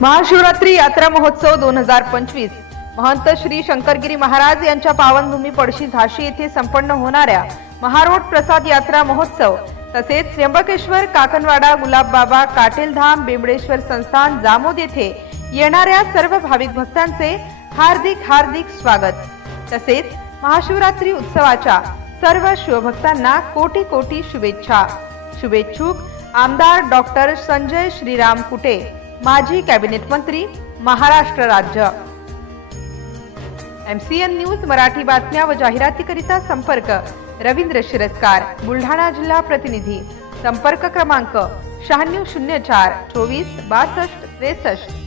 महाशिवरात्री यात्रा महोत्सव 2025 महंत श्री शंकरगिरी महाराज यांच्या पावनभूमी पडशी झाशी येथे संपन्न होणाऱ्या महारोड प्रसाद यात्रा महोत्सव तसेच त्र्यंबकेश्वर, काकणवाडा, गुलाबबाबा, काटेलधाम, बेंबडेश्वर संस्थान, जामोद येथे येणाऱ्या सर्व भाविक भक्तांचे हार्दिक हार्दिक स्वागत। तसेच महाशिवरात्री उत्सवाच्या सर्व शिवभक्तांना कोटी कोटी शुभेच्छा। शुभेच्छुक आमदार डॉक्टर संजय श्रीराम कुटे, माजी कॅबिनेट मंत्री, महाराष्ट्र राज्य। MCN न्यूज मराठी बातम्या व जाहिरातीकरिता संपर्क रवींद्र शिरस्कार, बुलढाणा जिल्हा प्रतिनिधी। संपर्क क्रमांक 9604 24 62 63।